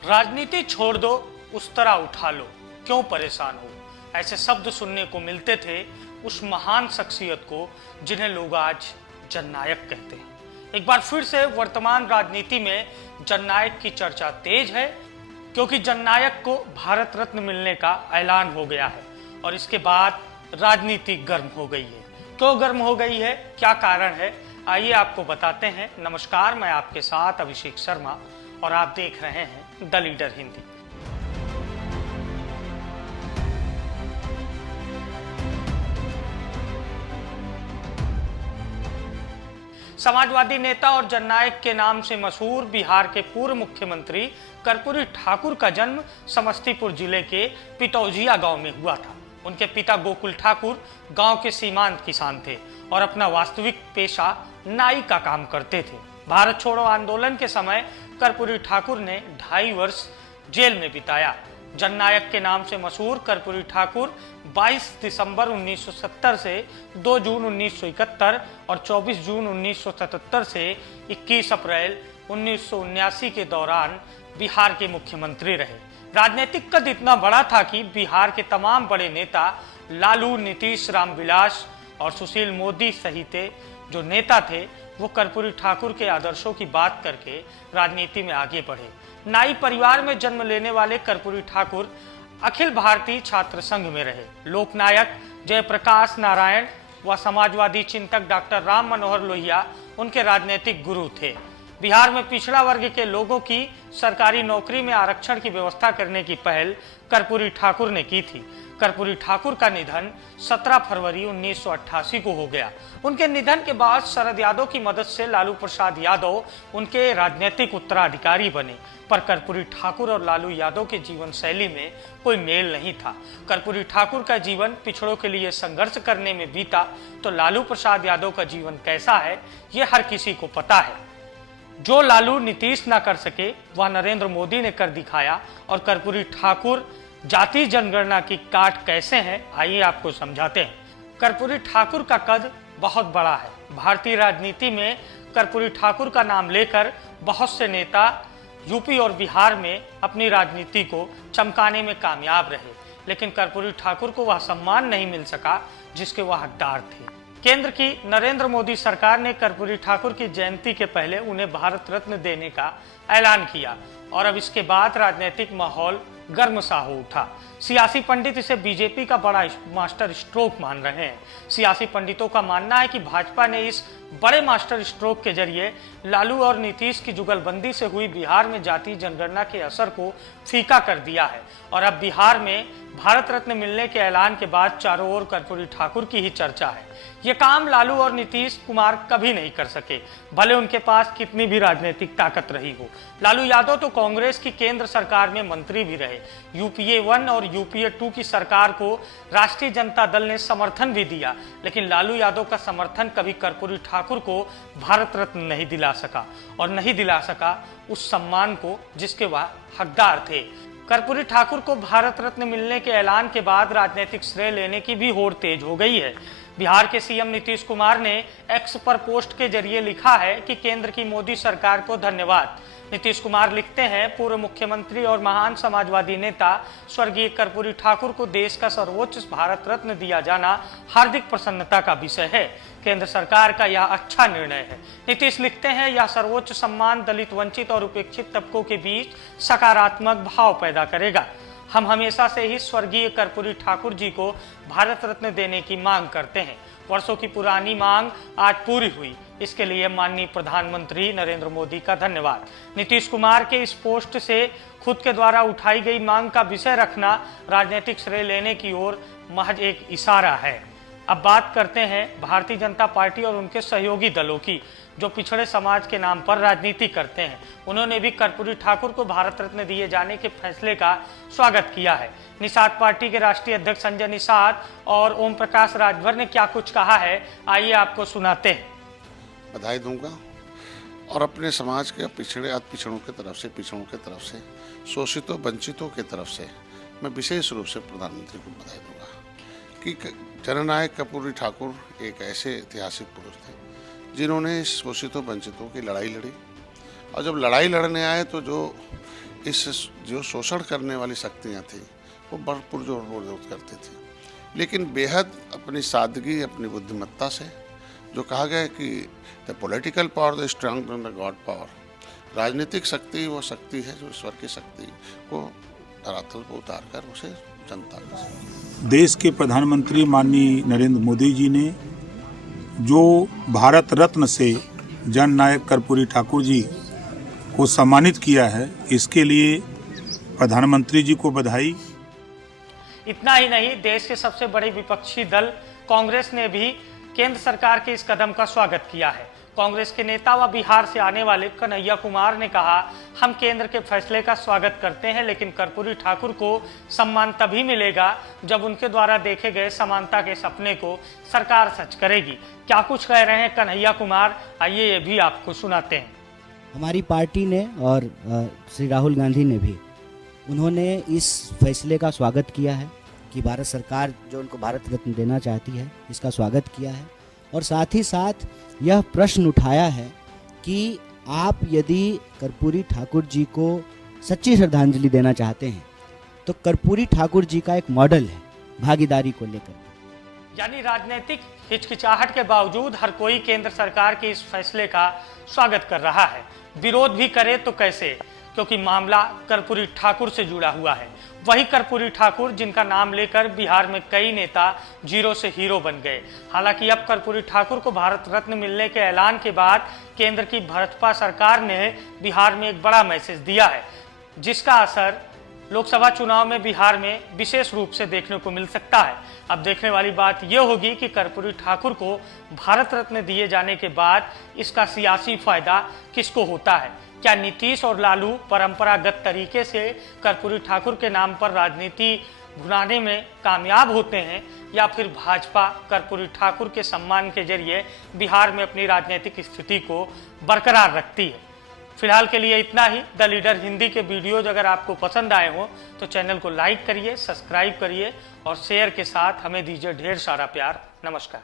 राजनीति छोड़ दो, उस तरह उठा लो, क्यों परेशान हो। ऐसे शब्द सुनने को मिलते थे उस महान शख्सियत को जिन्हें लोग आज जननायक कहते हैं। एक बार फिर से वर्तमान राजनीति में जननायक की चर्चा तेज है, क्योंकि जननायक को भारत रत्न मिलने का ऐलान हो गया है और इसके बाद राजनीति गर्म हो गई है। क्यों गर्म हो गई है, क्या कारण है, आइए आपको बताते हैं। नमस्कार, मैं आपके साथ अभिषेक शर्मा और आप देख रहे हैं द लीडर हिंदी। समाजवादी नेता और जननायक के नाम से मशहूर बिहार के पूर्व मुख्यमंत्री कर्पूरी ठाकुर का जन्म समस्तीपुर जिले के पितौजिया गांव में हुआ था। उनके पिता गोकुल ठाकुर गांव के सीमांत किसान थे और अपना वास्तविक पेशा नाई का काम करते थे। भारत छोड़ो आंदोलन के समय कर्पूरी ठाकुर ने 2.5 वर्ष जेल में बिताया। जननायक के नाम से मशहूर कर्पूरी ठाकुर 22 दिसंबर 1970 से 2 जून 1971 और 24 जून 1977 से 21 अप्रैल 1979 के दौरान बिहार के मुख्यमंत्री रहे। राजनीतिक कद इतना बड़ा था कि बिहार के तमाम बड़े नेता लालू, नीतीश, रामविलास और सुशील मोदी सहित जो नेता थे वो कर्पूरी ठाकुर के आदर्शों की बात करके राजनीति में आगे बढ़े। नाई परिवार में जन्म लेने वाले कर्पूरी ठाकुर अखिल भारतीय छात्र संघ में रहे। लोकनायक जयप्रकाश नारायण व समाजवादी चिंतक डॉक्टर राम मनोहर लोहिया उनके राजनीतिक गुरु थे। बिहार में पिछड़ा वर्ग के लोगों की सरकारी नौकरी में आरक्षण की व्यवस्था करने की पहल कर्पूरी ठाकुर ने की थी। कर्पूरी ठाकुर का निधन 17 फरवरी 1988 को हो गया। उनके निधन के बाद शरद यादव की मदद से लालू प्रसाद यादव उनके राजनीतिक उत्तराधिकारी बने, पर कर्पूरी ठाकुर और लालू यादव के जीवन शैली में कोई मेल नहीं था। कर्पूरी ठाकुर का जीवन पिछड़ों के लिए संघर्ष करने में बीता, तो लालू प्रसाद यादव का जीवन कैसा है ये हर किसी को पता है। जो लालू नीतीश ना कर सके वह नरेंद्र मोदी ने कर दिखाया। और कर्पूरी ठाकुर जाति जनगणना की काट कैसे हैं, आइए आपको समझाते हैं। कर्पूरी ठाकुर का कद बहुत बड़ा है। भारतीय राजनीति में कर्पूरी ठाकुर का नाम लेकर बहुत से नेता यूपी और बिहार में अपनी राजनीति को चमकाने में कामयाब रहे, लेकिन कर्पूरी ठाकुर को वह सम्मान नहीं मिल सका जिसके वह हकदार थे। केंद्र की नरेंद्र मोदी सरकार ने कर्पूरी ठाकुर की जयंती के पहले उन्हें भारत रत्न देने का ऐलान किया और अब इसके बाद राजनीतिक माहौल गर्म सा हो उठा। सियासी पंडित इसे बीजेपी का बड़ा मास्टर स्ट्रोक मान रहे हैं। सियासी पंडितों का मानना है कि भाजपा ने इस बड़े मास्टर स्ट्रोक के जरिए लालू और नीतीश की जुगलबंदी से हुई बिहार में जाति जनगणना के असर को फीका कर दिया है और अब बिहार में भारत रत्न मिलने के ऐलान के बाद चारों ओर कर्पूरी ठाकुर की ही चर्चा है। ये काम लालू और नीतीश कुमार कभी नहीं कर सके, भले उनके पास कितनी भी राजनीतिक ताकत रही हो। लालू यादव तो कांग्रेस की केंद्र सरकार में मंत्री भी रहे। यूपीए 1 और यूपीए 2 की सरकार को राष्ट्रीय जनता दल ने समर्थन भी दिया, लेकिन लालू यादव का समर्थन कभी कर्पूरी ठाकुर को भारत रत्न नहीं दिला सका और नहीं दिला सका उस सम्मान को जिसके वह हकदार थे। कर्पूरी ठाकुर को भारत रत्न मिलने के ऐलान के बाद राजनीतिक श्रेय लेने की भी होड़ तेज हो गई है। बिहार के सीएम नीतीश कुमार ने एक्स पर पोस्ट के जरिए लिखा है कि केंद्र की मोदी सरकार को धन्यवाद। नीतीश कुमार लिखते हैं, पूर्व मुख्यमंत्री और महान समाजवादी नेता स्वर्गीय कर्पूरी ठाकुर को देश का सर्वोच्च भारत रत्न दिया जाना हार्दिक प्रसन्नता का विषय है। केंद्र सरकार का यह अच्छा निर्णय है। नीतीश लिखते हैं, यह सर्वोच्च सम्मान दलित, वंचित और उपेक्षित तबकों के बीच सकारात्मक भाव पैदा करेगा। हम हमेशा से ही स्वर्गीय कर्पूरी ठाकुर जी को भारत रत्न देने की मांग करते हैं। वर्षों की पुरानी मांग आज पूरी हुई, इसके लिए माननीय प्रधानमंत्री नरेंद्र मोदी का धन्यवाद। नीतीश कुमार के इस पोस्ट से खुद के द्वारा उठाई गई मांग का विषय रखना राजनीतिक श्रेय लेने की ओर महज एक इशारा है। अब बात करते हैं भारतीय जनता पार्टी और उनके सहयोगी दलों की, जो पिछड़े समाज के नाम पर राजनीति करते हैं। उन्होंने भी कर्पूरी ठाकुर को भारत रत्न दिए जाने के फैसले का स्वागत किया है। निषाद पार्टी के राष्ट्रीय अध्यक्ष संजय निषाद और ओम प्रकाश राजभर ने क्या कुछ कहा है, आइए आपको सुनाते हैं। बधाई दूंगा और अपने समाज के पिछड़े अति पिछड़ों की तरफ से, पिछड़ों की तरफ से, शोषितों वंचितों की तरफ से मैं विशेष रूप से प्रधानमंत्री को बधाई दूंगा कि जननायक कर्पूरी ठाकुर एक ऐसे ऐतिहासिक पुरुष थे जिन्होंने शोषितों वंचितों की लड़ाई लड़ी और जब लड़ाई लड़ने आए तो जो इस जो शोषण करने वाली शक्तियाँ थी वो भरपूर जोर विरोध करती थी, लेकिन बेहद अपनी सादगी, अपनी बुद्धिमत्ता से, जो कहा गया है कि the political power the strong then the god power, राजनीतिक शक्ति वो शक्ति है जो ईश्वर की शक्ति को धरातल पर उतार कर उसे जनता को। देश के प्रधानमंत्री माननीय नरेंद्र मोदी जी ने जो भारत रत्न से जननायक कर्पूरी ठाकुर जी को सम्मानित किया है, इसके लिए प्रधानमंत्री जी को बधाई। इतना ही नहीं, देश के सबसे बड़े विपक्षी दल कांग्रेस ने भी केंद्र सरकार के इस कदम का स्वागत किया है। कांग्रेस के नेता व बिहार से आने वाले कन्हैया कुमार ने कहा, हम केंद्र के फैसले का स्वागत करते हैं, लेकिन कर्पूरी ठाकुर को सम्मान तभी मिलेगा जब उनके द्वारा देखे गए समानता के सपने को सरकार सच करेगी। क्या कुछ कह रहे हैं कन्हैया कुमार, आइए ये भी आपको सुनाते हैं। हमारी पार्टी ने और श्री राहुल गांधी ने भी, उन्होंने इस फैसले का स्वागत किया है कि भारत सरकार जो उनको भारत रत्न देना चाहती है, इसका स्वागत किया है। और साथ ही साथ यह प्रश्न उठाया है कि आप यदि कर्पूरी ठाकुर जी को सच्ची श्रद्धांजलि देना चाहते हैं तो कर्पूरी ठाकुर जी का एक मॉडल है भागीदारी को लेकर। यानी राजनीतिक हिचकिचाहट के बावजूद हर कोई केंद्र सरकार के इस फैसले का स्वागत कर रहा है। विरोध भी करे तो कैसे, क्योंकि मामला कर्पूरी ठाकुर से जुड़ा हुआ है। वही कर्पूरी ठाकुर जिनका नाम लेकर बिहार में कई नेता जीरो से हीरो बन गए। हालांकि अब कर्पूरी ठाकुर को भारत रत्न मिलने के ऐलान के बाद केंद्र की भाजपा सरकार ने बिहार में एक बड़ा मैसेज दिया है, जिसका असर लोकसभा चुनाव में बिहार में विशेष रूप से देखने को मिल सकता है। अब देखने वाली बात यह होगी कि कर्पूरी ठाकुर को भारत रत्न दिए जाने के बाद इसका सियासी फायदा किसको होता है। क्या नीतीश और लालू परंपरागत तरीके से कर्पूरी ठाकुर के नाम पर राजनीति भुनाने में कामयाब होते हैं, या फिर भाजपा कर्पूरी ठाकुर के सम्मान के जरिए बिहार में अपनी राजनीतिक स्थिति को बरकरार रखती है। फिलहाल के लिए इतना ही। द लीडर हिंदी के वीडियोज अगर आपको पसंद आए हो तो चैनल को लाइक करिए, सब्सक्राइब करिए और शेयर के साथ हमें दीजिए ढेर सारा प्यार। नमस्कार।